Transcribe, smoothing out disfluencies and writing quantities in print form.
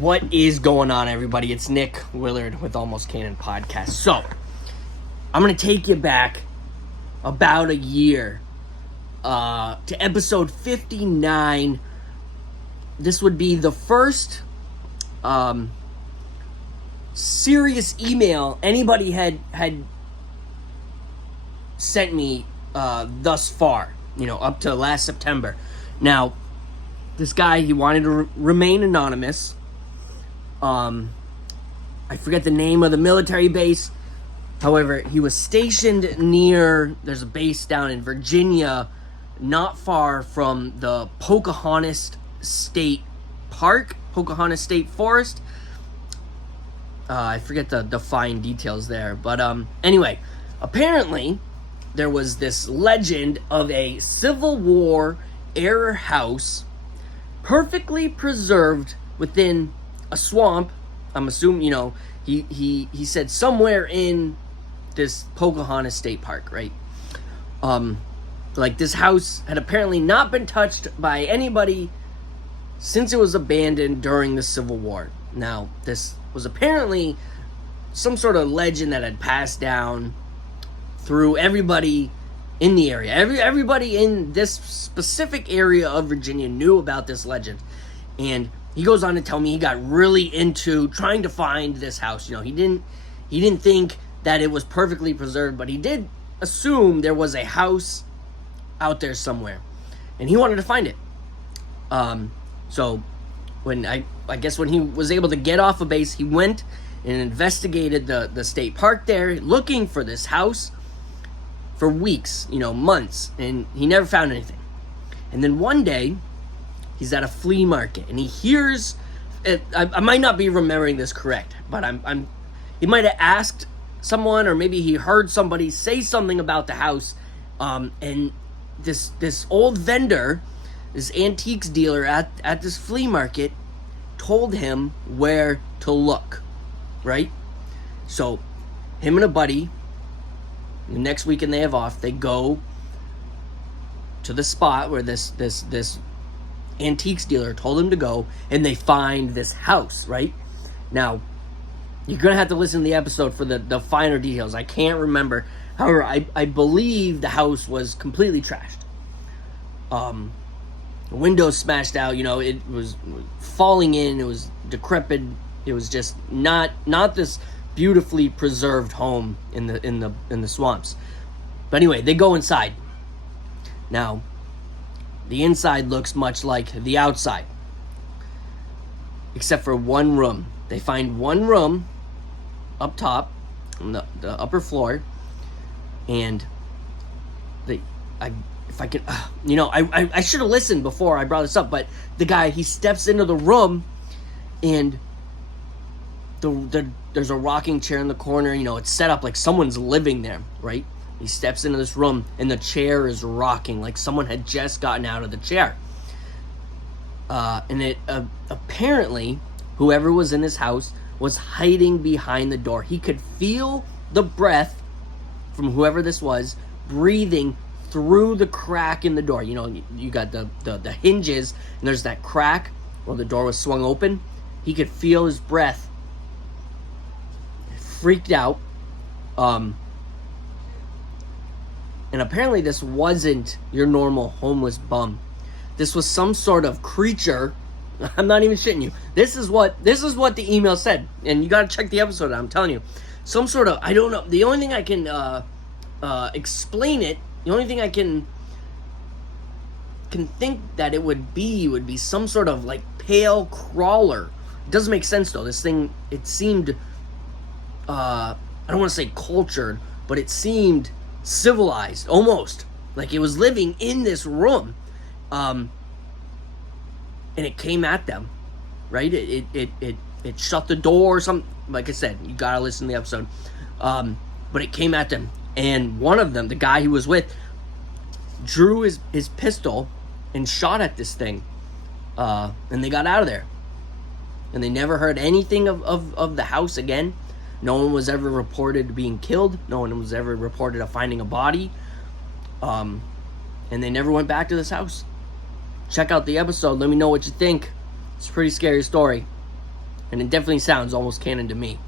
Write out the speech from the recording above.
What is going on, everybody? It's Nick Willard with Almost Canon Podcast. So, I'm going to take you back about a year to episode 59. This would be the first serious email anybody had sent me thus far, up to last September. Now, this guy, he wanted to remain anonymous. I forget the name of the military base. However, he was stationed near, there's a base down in Virginia, not far from the Pocahontas State Park, Pocahontas State Forest. I forget the fine details there. But anyway, apparently there was this legend of a Civil War era house perfectly preserved within a swamp. I'm assuming, he said somewhere in this Pocahontas State Park, right? Like, this house had apparently not been touched by anybody since it was abandoned during the Civil War. Now, this was apparently some sort of legend that had passed down through everybody in the area. Everybody in this specific area of Virginia knew about this legend. And he goes on to tell me he got really into trying to find this house. He didn't think that it was perfectly preserved, but he did assume there was a house out there somewhere, and he wanted to find it. So when I guess when he was able to get off a base, he went and investigated the state park there, looking for this house for weeks, months, and he never found anything. And then one day, he's at a flea market, and he hears, I might not be remembering this correct, but he might have asked someone, or maybe he heard somebody say something about the house, and this old vendor, this antiques dealer at this flea market, told him where to look, right? So, him and a buddy, the next weekend they have off, they go to the spot where this antiques dealer told him to go, and they find this house, right? Now, you're going to have to listen to the episode for the finer details. I can't remember. However, I believe the house was completely trashed. The windows smashed out, it was falling in, it was decrepit. It was just not this beautifully preserved home in the swamps. But anyway, they go inside. Now, the inside looks much like the outside, except for one room. They find one room up top on the upper floor, and I should have listened before I brought this up, but the guy, he steps into the room, and there's a rocking chair in the corner. It's set up like someone's living there, right? He steps into this room, and the chair is rocking like someone had just gotten out of the chair. And it apparently, whoever was in his house was hiding behind the door. He could feel the breath from whoever this was breathing through the crack in the door. You got the hinges, and there's that crack where the door was swung open. He could feel his breath. Freaked out. And apparently this wasn't your normal homeless bum. This was some sort of creature. I'm not even shitting you. This is what the email said. And you got to check the episode out, I'm telling you. Some sort of, I don't know. The only thing I can explain it, the only thing I can think that it would be some sort of like pale crawler. It doesn't make sense though. This thing, it seemed, I don't want to say cultured, but it seemed civilized, almost like it was living in this room, and it came at them, right? It shut the door or something. Like I said, you gotta listen to the episode. But it came at them, and one of them, the guy he was with, drew his pistol and shot at this thing, and they got out of there, and they never heard anything of the house again. No one was ever reported being killed. No one was ever reported of finding a body. And they never went back to this house. Check out the episode. Let me know what you think. It's a pretty scary story. And it definitely sounds almost Canon to me.